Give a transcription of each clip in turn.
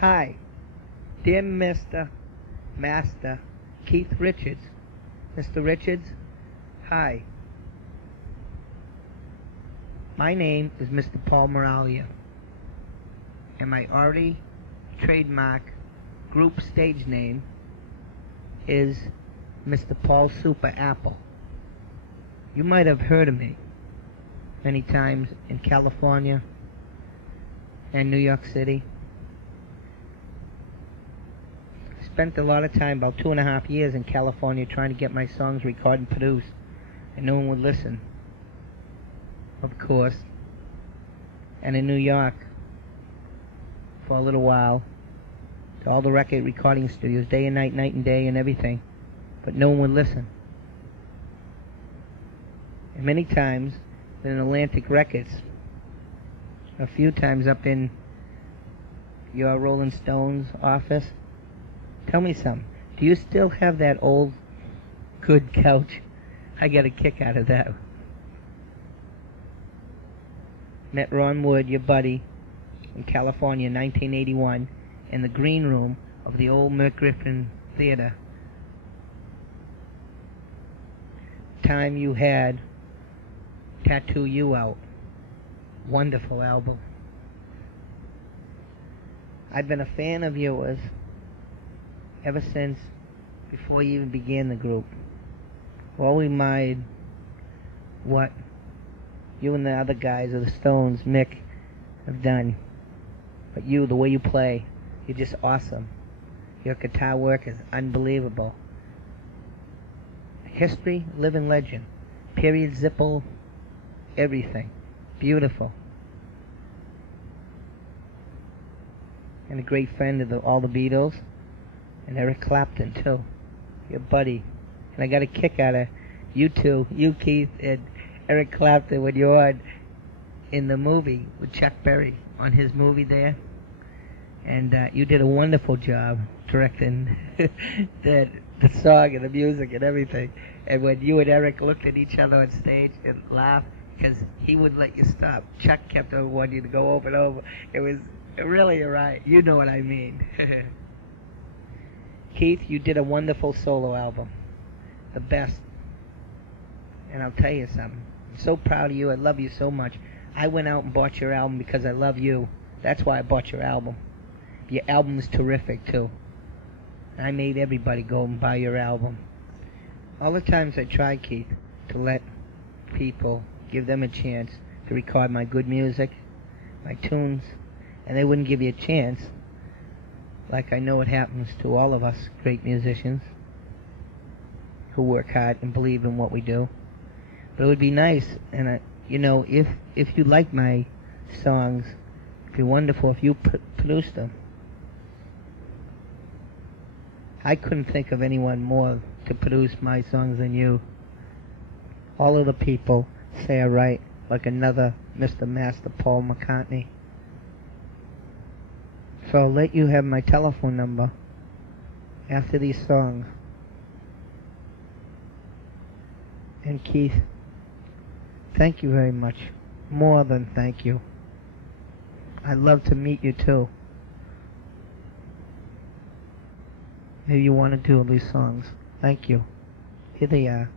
Hi, dear Mr. Master Keith Richards. Mr. Richards, hi. My name is Mr. Paul Moralia, and my already trademark group stage name is Mr. Paul Super Apple. You might have heard of me many times in California and New York City. Spent a lot of time, about 2.5 years in California, trying to get my songs recorded and produced, and no one would listen, of course. And in New York for a little while, to all the record recording studios, day and night, night and day, and everything, but no one would listen. And many times in Atlantic Records, a few times up in your Rolling Stones office. Tell me something. Do you still have that old good couch? I get a kick out of that. Met Ron Wood, your buddy, in California in 1981 in the green room of the old Merc Griffin Theater. Time you had Tattoo You out. Wonderful album. I've been a fan of yours ever since before you even began the group. Always admired what you and the other guys of the Stones, Mick, have done. But you, the way you play, you're just awesome. Your guitar work is unbelievable. History, living legend. Period, zipple, everything. Beautiful. And a great friend of all the Beatles. And Eric Clapton, too. Your buddy. And I got a kick out of you two, you, Keith, and Eric Clapton, when you were in the movie with Chuck Berry on his movie there. And you did a wonderful job directing the song and the music and everything. And when you and Eric looked at each other on stage and laughed, because he wouldn't let you stop. Chuck kept on wanting you to go over and over. It was really a riot. You know what I mean. Keith, you did a wonderful solo album. The best. And I'll tell you something. I'm so proud of you. I love you so much. I went out and bought your album because I love you. That's why I bought your album. Your album is terrific, too. I made everybody go and buy your album. All the times I tried, Keith, to let people, give them a chance to record my good music, my tunes, and they wouldn't give you a chance. Like I know it happens to all of us great musicians who work hard and believe in what we do. But it would be nice, and if you like my songs, it'd be wonderful if you produced them. I couldn't think of anyone more to produce my songs than you. All of the people say I write like another Mr. Master Paul McCartney. So I'll let you have my telephone number after these songs. And Keith, thank you very much. More than thank you. I'd love to meet you too. Maybe you want to do these songs. Thank you. Here they are.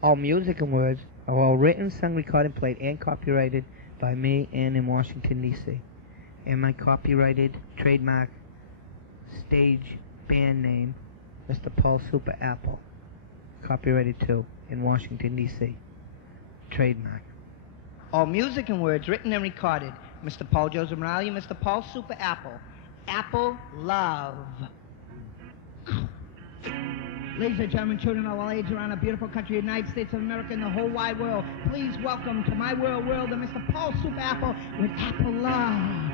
All music and words are all written, sung, recorded, played, and copyrighted by me and in Washington, D.C. And my copyrighted trademark stage band name, Mr. Paul Super Apple. Copyrighted too in Washington, D.C. Trademark. All music and words written and recorded, Mr. Paul Joseph Moralia, Mr. Paul Super Apple. Apple Love. Ladies and gentlemen, children of all ages around the beautiful country, United States of America, and the whole wide world, please welcome to my world, the Mr. Paul Super Apple with Apple Love.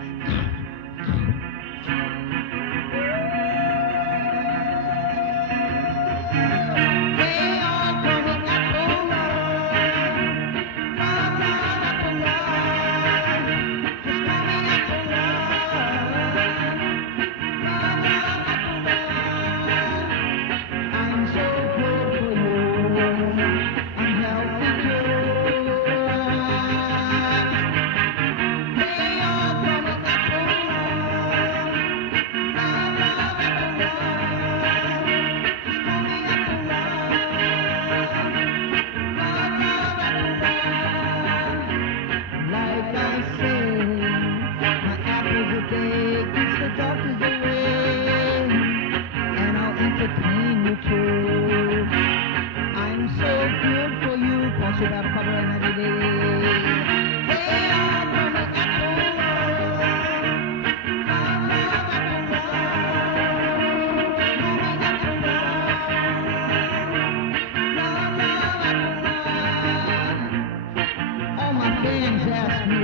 fans ask me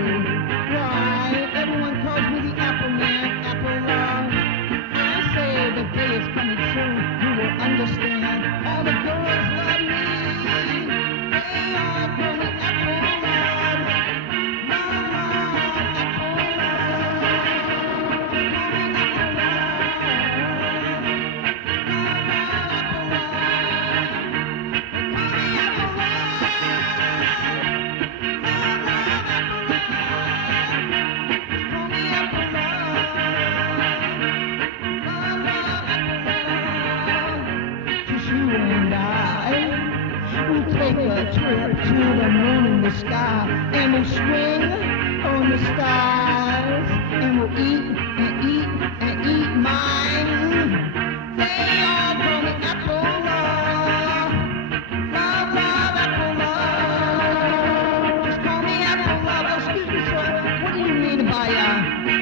why everyone calls me the Apple Man, Apple Love. I say the day is coming soon, you will understand. All the girls love me, they all call me Apple Love. Love, love, Apple Love. Call me Apple take a trip to the moon and the sky, and we'll swing on the stars, and we'll eat and eat and eat mine. They all call me Apple Love. Love, love, Apple Love. Just call me Apple Love. Oh, excuse me, sir. What do you mean by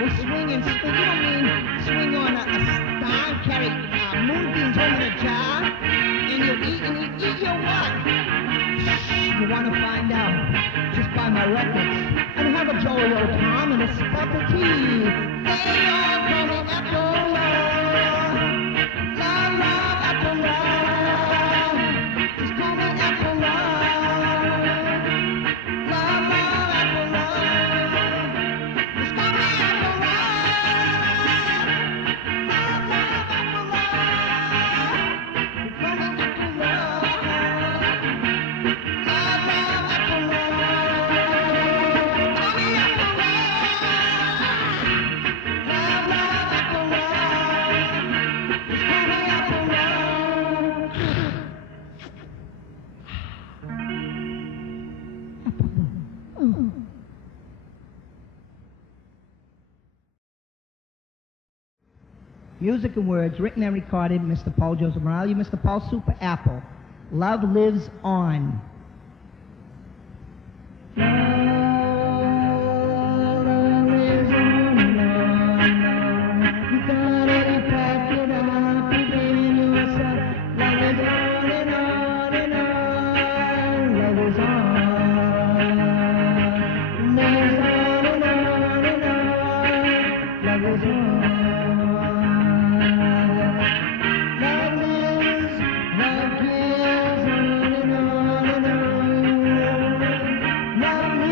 we'll swing and swing? You don't mean swing on a star and carry moonbeams home in a jar, and you'll eat and eat your what? You want to find out, just buy my records and have a jolly old time and a spot of tea. They all call me Apple Love. Love, love, Apple Love. Just call me Apple Love. Love, love, Apple Love. Just call me Apple Love. Love, love, Apple Love. Just call me Apple Love. Music and words written and recorded, Mr. Paul Joseph Morale, Mr. Paul Super Apple. Love lives on. Love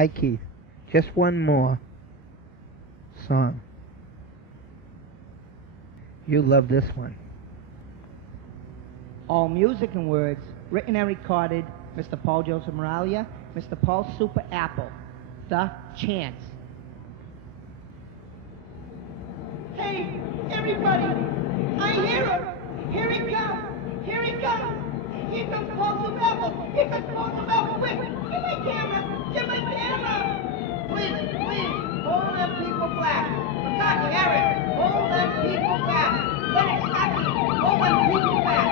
Hi, Keith. Just one more song. You love this one. All music and words written and recorded, Mr. Paul Joseph Moralia, Mr. Paul Super Apple, The Chance. Hey, everybody, I hear him. Here he comes. Here he comes. Here comes Paul Super Apple. Here comes Paul Super Apple. Quick, get my camera. Get my camera. Please, hold them people back. I'm talking, Eric. Hold them people back. Let it stop you. Hold them people back.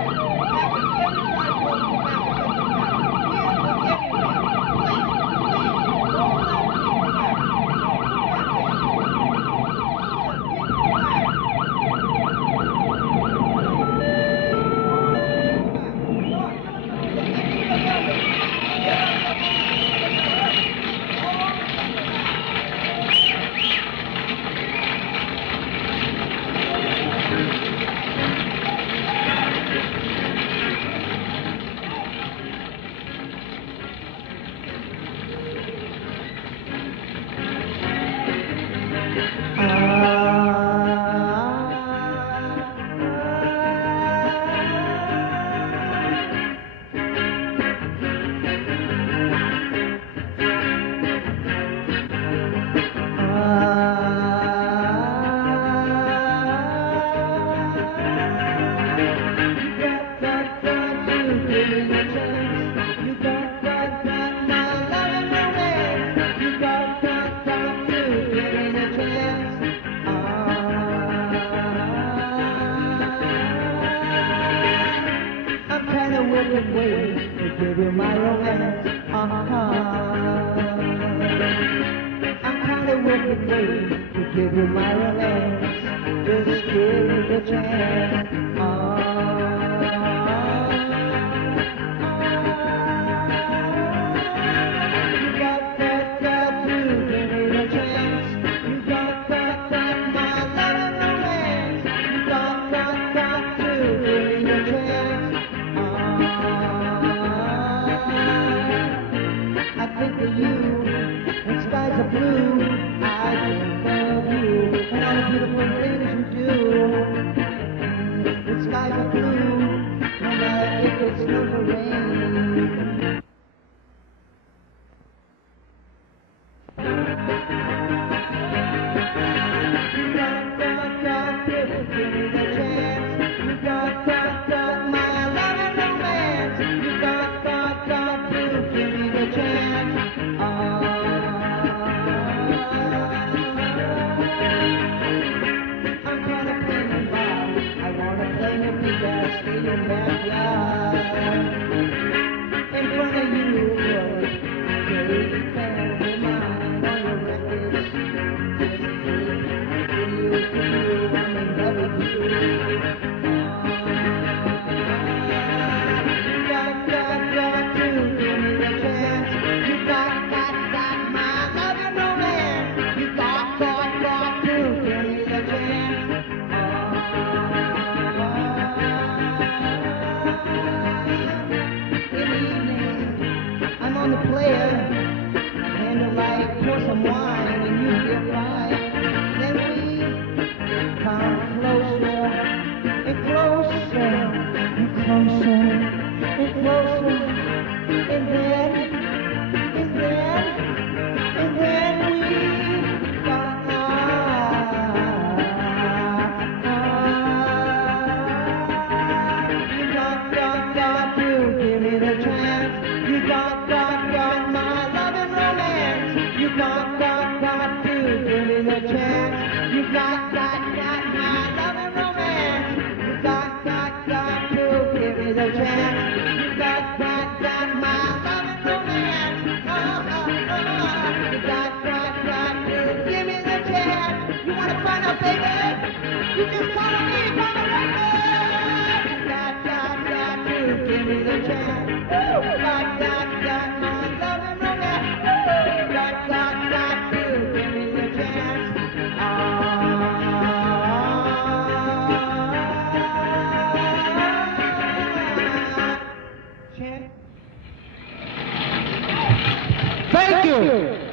Everybody hold them back.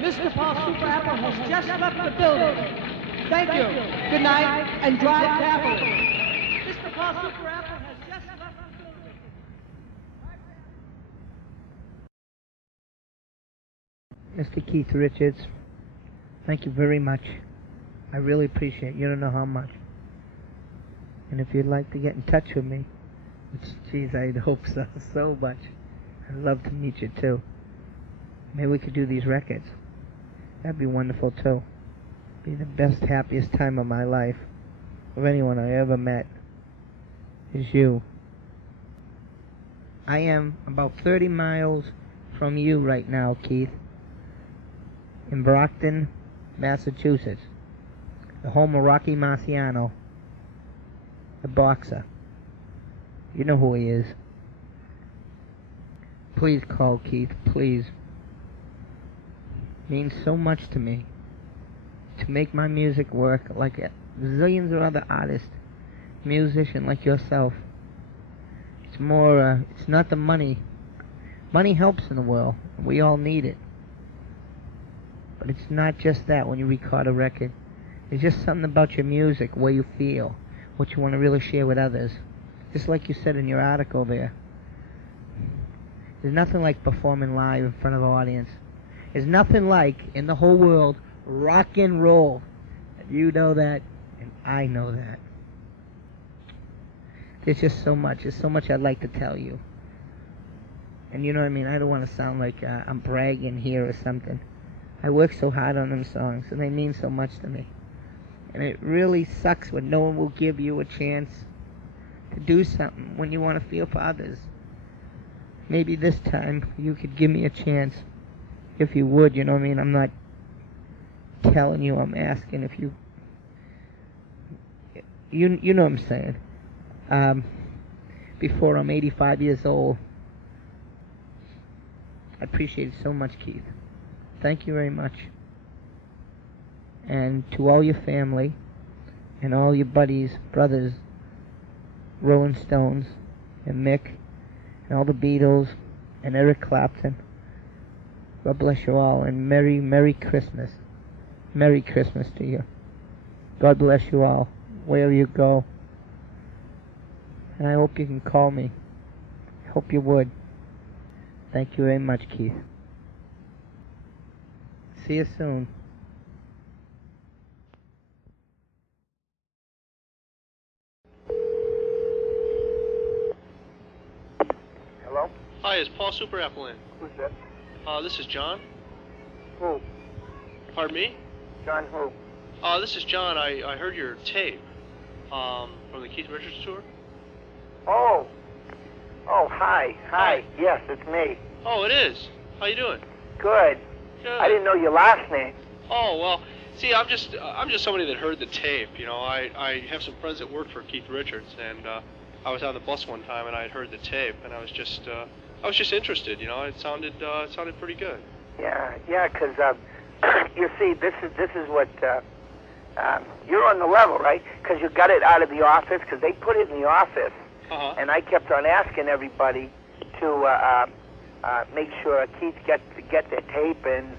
Mr. Paul Super Apple has just left the building. Thank you. Good night, and drive carefully. Mr. Paul Super Apple has just left the building. Mr. Keith Richards, thank you very much. I really appreciate it. You don't know how much. And if you'd like to get in touch with me, which, geez, I'd hope so much. I'd love to meet you, too. Maybe we could do these records. That'd be wonderful, too. Be the best, happiest time of my life, of anyone I ever met, is you. I am about 30 miles from you right now, Keith, in Brockton, Massachusetts, the home of Rocky Marciano, the boxer. You know who he is. Please call, Keith, please. It means so much to me to make my music work like zillions of other artists, musicians like yourself. It's more, it's not the money. Money helps in the world. We all need it. But it's not just that when you record a record. It's just something about your music, where you feel, what you want to really share with others. Just like you said in your article there. There's nothing like performing live in front of an audience. There's nothing like, in the whole world, rock and roll. And you know that, and I know that. There's just so much. There's so much I'd like to tell you. And you know what I mean? I don't want to sound like I'm bragging here or something. I work so hard on them songs, and they mean so much to me. And it really sucks when no one will give you a chance to do something when you want to feel for others. Maybe this time you could give me a chance, if you would, you know what I mean? I'm not telling you, I'm asking if you know what I'm saying. Before I'm 85 years old. I appreciate it so much, Keith. Thank you very much. And to all your family and all your buddies, brothers, Rolling Stones, and Mick, and all the Beatles, and Eric Clapton, God bless you all, and Merry Christmas. Merry Christmas to you. God bless you all, wherever you go. And I hope you can call me. I hope you would. Thank you very much, Keith. See you soon. Hello? Hi, is Paul Super Apple in? Who's that? This is John. Who? Pardon me? John who? This is John. I heard your tape from the Keith Richards tour. Oh. Oh, hi. Hi. Yes, it's me. Oh, it is. How you doing? Good. Good. I didn't know your last name. Oh, well, see, I'm just somebody that heard the tape. You know, I have some friends that work for Keith Richards, and I was on the bus one time and I had heard the tape, and I was just interested. You know, it sounded pretty good. Yeah, because you see, this is what you're on the level, right? Because you got it out of the office, because they put it in the office, and I kept on asking everybody to make sure Keith get their tape, and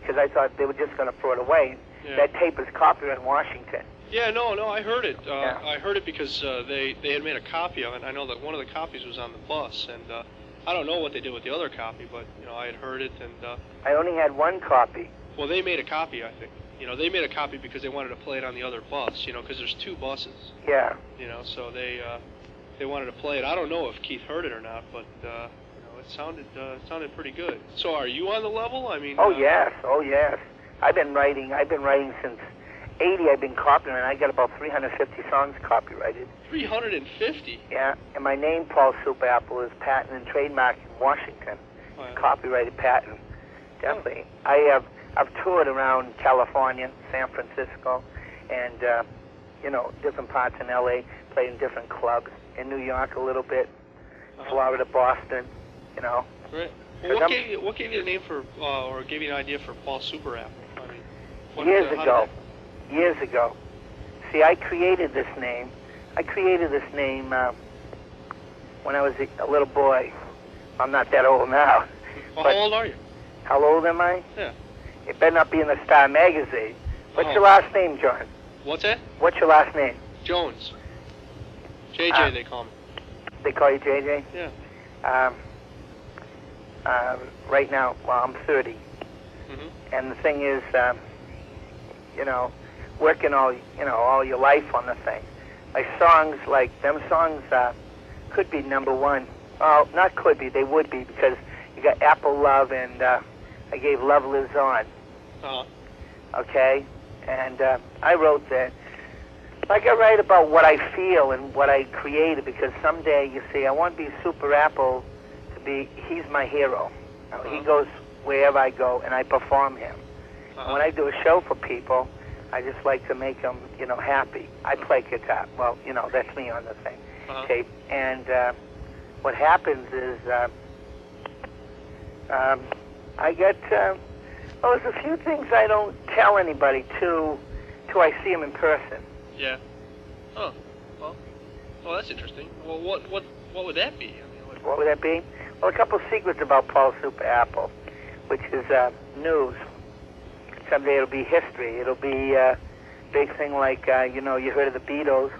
because I thought they were just going to throw it away. Yeah. That tape is copyright in Washington. Yeah, no, I heard it. Yeah. I heard it because they had made a copy of it. I know that one of the copies was on the bus, and I don't know what they did with the other copy, but you know, I had heard it, and I only had one copy. well, they made a copy, I think. You know, they made a copy because they wanted to play it on the other bus. You know, because there's two buses. Yeah. You know, so they wanted to play it. I don't know if Keith heard it or not, but you know, it sounded pretty good. So, are you on the level? I mean. Oh yes. I've been writing since '80. I've been copyrighting. I got about 350 songs copyrighted. 350. Yeah, and my name, Paul Super Apple, is patent and trademark in Washington. Oh, yeah. Copyrighted patent. Definitely. I've toured around California, San Francisco, and you know, different parts in LA. Played in different clubs in New York a little bit, Florida, Boston. You know. Great. Well, what gave you the name for, or gave you an idea for Paul Super Apple? I mean, Years ago. See, I created this name. When I was a little boy. I'm not that old now. Well, how old are you? How old am I? Yeah. It better not be in the Star magazine. What's Oh. your last name, John? What's that? What's your last name? Jones. JJ, they call me. They call you JJ? Yeah. Right now, well, I'm 30. Mhm. And the thing is, you know, working all your life on the thing. My songs, like them songs, could be number one. Oh, not could be, they would be, because you got Apple Love and I gave Love Lives On. Uh-huh. Okay? And I wrote that. Like, I write about what I feel and what I created, because someday, you see, I want to be Super Apple to be, he's my hero. He goes wherever I go, and I perform him. And when I do a show for people, I just like to make them, you know, happy. I play guitar. Well, you know, that's me on the thing, tape. And what happens is I get, well, there's a few things I don't tell anybody till I see them in person. Yeah. Oh. Well, that's interesting. Well, what would that be? I mean, What would that be? Well, a couple secrets about Paul Super Apple, which is news. Someday it'll be history. It'll be a big thing like, you know, you heard of the Beatles,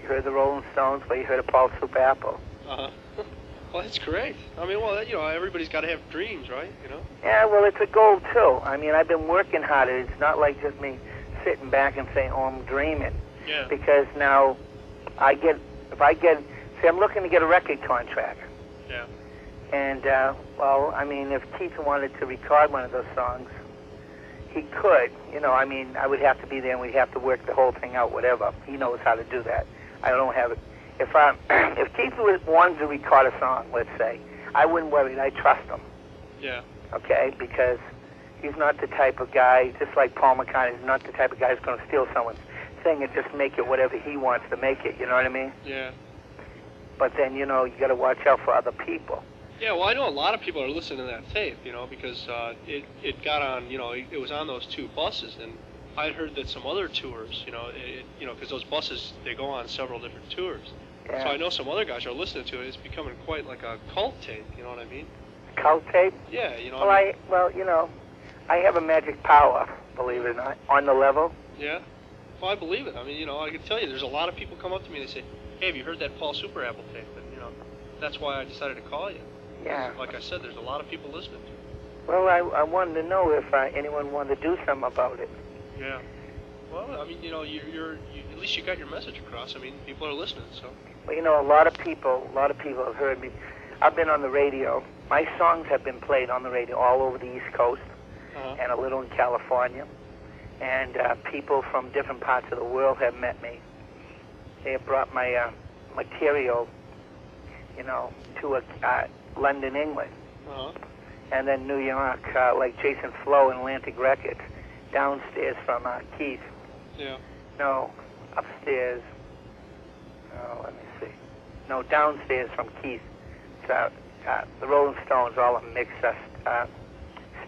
you heard of the Rolling Stones, but you heard of Paul Super Apple. Well, that's great. I mean, well, you know, everybody's got to have dreams, right? You know? Yeah, well, it's a goal, too. I mean, I've been working hard. It's not like just me sitting back and saying, oh, I'm dreaming. Yeah. Because now see, I'm looking to get a record contract. Yeah. And, well, I mean, if Keith wanted to record one of those songs, he could. You know, I mean, I would have to be there and we'd have to work the whole thing out, whatever. He knows how to do that. I don't have it. If Keith wanted to record a song, let's say, I wouldn't worry. I trust him. Yeah. Okay? Because he's not the type of guy, just like Paul McCartney's not the type of guy who's going to steal someone's thing and just make it whatever he wants to make it. You know what I mean? Yeah. But then, you know, you got to watch out for other people. Yeah, well, I know a lot of people are listening to that tape, you know, because it got on, you know, it was on those two buses, and I heard that some other tours, you know, because those buses, they go on several different tours. Yeah. So I know some other guys are listening to it. It's becoming quite like a cult tape, you know what I mean? Cult tape? Yeah, you know. Well, you know, I have a magic power, believe it or not, on the level. Yeah. Well, I believe it. I mean, you know, I can tell you, there's a lot of people come up to me and they say, hey, have you heard that Paul Super Apple tape? And, you know, that's why I decided to call you. Yeah. Like I said, there's a lot of people listening to it. Well, I wanted to know if anyone wanted to do something about it. Yeah. Well, I mean, you know, you at least you got your message across. I mean, people are listening, so. Well, you know, a lot of people have heard me. I've been on the radio. My songs have been played on the radio all over the East Coast and a little in California. And people from different parts of the world have met me. They have brought my material, you know, to London, England. And then New York, like Jason Flo and Atlantic Records, downstairs from Keith. Yeah. No, upstairs. Oh, let me see. No, downstairs from Keith. It's, the Rolling Stones, all a mixed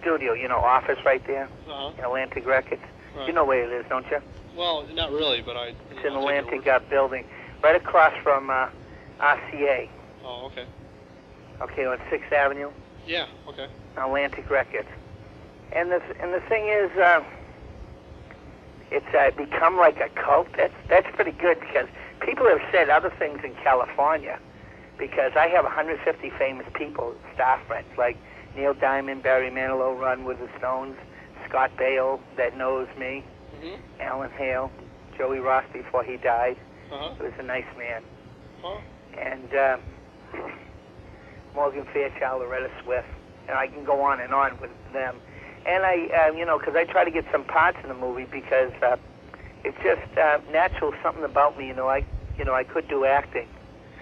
studio, you know, office right there in Atlantic Records. Right. You know where it is, don't you? Well, not really, but It's an Atlantic building, right across from RCA. Oh, okay. Okay, on 6th Avenue. Yeah. Okay. Atlantic Records. And the thing is, it's become like a cult. That's pretty good, because people have said other things in California, because I have 150 famous people, staff friends, like Neil Diamond, Barry Manilow, run with the Stones, Scott Baio, that knows me, Alan Hale, Joey Ross before he died. He was a nice man. And Morgan Fairchild, Loretta Swift, and I can go on and on with them. And I, you know, because I try to get some parts in the movie, because it's just natural, something about me, you know, I could do acting.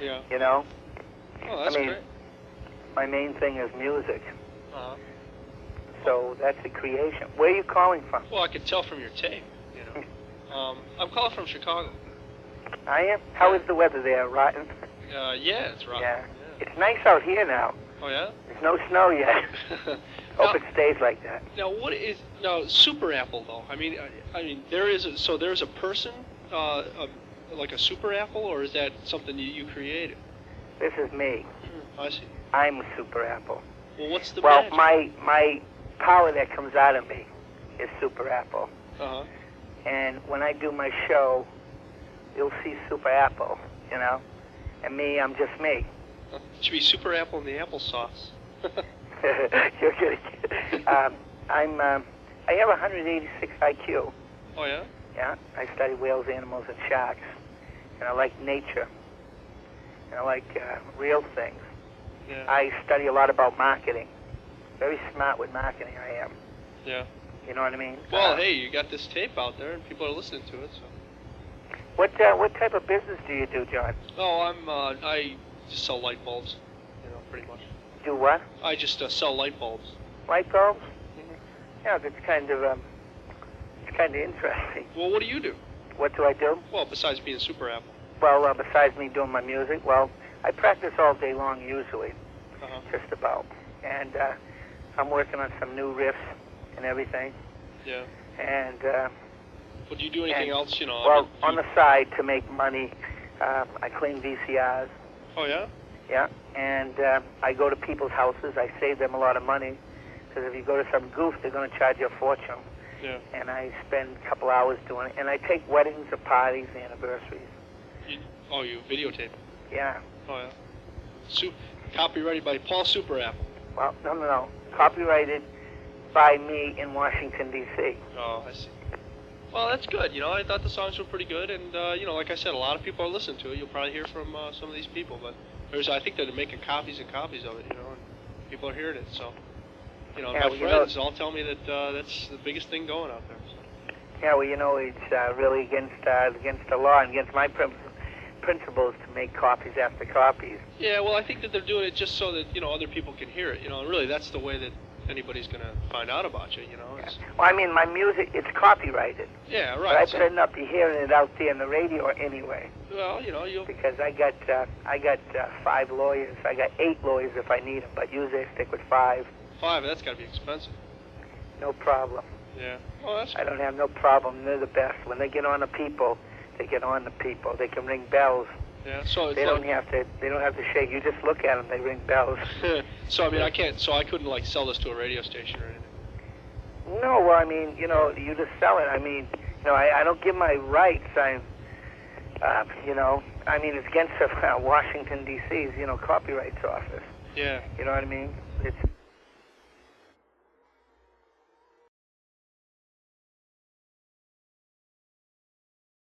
Yeah. You know? Oh, that's great. My main thing is music. So that's a creation. Where are you calling from? Well, I could tell from your tape, you know. I'm calling from Chicago. I am? How is the weather there? Rotten? Yeah, it's rotten. Yeah. It's nice out here now. Oh, yeah? There's no snow yet. Hope it stays like that. Now, Super Apple, though? I mean, there's a person, like a Super Apple, or is that something you created? This is me. I see. I'm a Super Apple. Well, what's the Well, magic? my power that comes out of me is Super Apple. Uh-huh. And when I do my show, you'll see Super Apple, you know? And me, I'm just me. It should be Super Apple in the applesauce. You're good. I have 186 IQ. Oh, yeah? Yeah, I study whales, animals, and sharks. And I like nature. And I like real things. Yeah. I study a lot about marketing. Very smart with marketing, I am. Yeah. You know what I mean? Well, hey, you got this tape out there, and people are listening to it, so... What type of business do you do, John? Oh, I just sell light bulbs, you know, pretty much. Do what? I just sell light bulbs. Light bulbs? Mm-hmm. Yeah, that's kind of interesting. Well, what do you do? What do I do? Well, besides being Super Apple. Well, besides me doing my music, well, I practice all day long usually, just about. And I'm working on some new riffs and everything. Yeah. And Well, do you do anything else, you know? Well, on the side to make money, I clean VCRs. Oh, yeah? Yeah, and I go to people's houses. I save them a lot of money, because if you go to some goof, they're going to charge you a fortune. Yeah. And I spend a couple hours doing it. And I take weddings or parties, anniversaries. You videotape? Yeah. Oh, yeah. Copyrighted by Paul Super Apple. Well, no. Copyrighted by me in Washington, D.C. Oh, I see. Well, that's good. You know, I thought the songs were pretty good, and you know, like I said, a lot of people are listening to it. You'll probably hear from some of these people, but I think they're making copies and copies of it. You know, and people are hearing it. So, you know, my friends all tell me that that's the biggest thing going out there. So. Yeah, well, you know, it's really against the law and against my principles to make copies after copies. Yeah, well, I think that they're doing it just so that, you know, other people can hear it. You know, and really, that's the way that anybody's going to find out about you, you know. Yeah. Well, I mean, my music, it's copyrighted. Yeah, right. But I better not be hearing it out there in the radio anyway. Well, you know, because I got 5 lawyers. I got 8 lawyers if I need them, but usually I stick with 5. 5, that's got to be expensive. No problem. Yeah. Well, that's I don't have no problem. They're the best. When they get on the people, they get on the people. They can ring bells. Yeah, so it's they don't have to shake. You just look at them, they ring bells. So I mean, I couldn't like sell this to a radio station or anything. No, well, I mean, you know, you just sell it. I mean, you know, I don't give my rights. You know, I mean, it's against Washington D.C.'s, you know, copyrights office. Yeah. You know what I mean? It's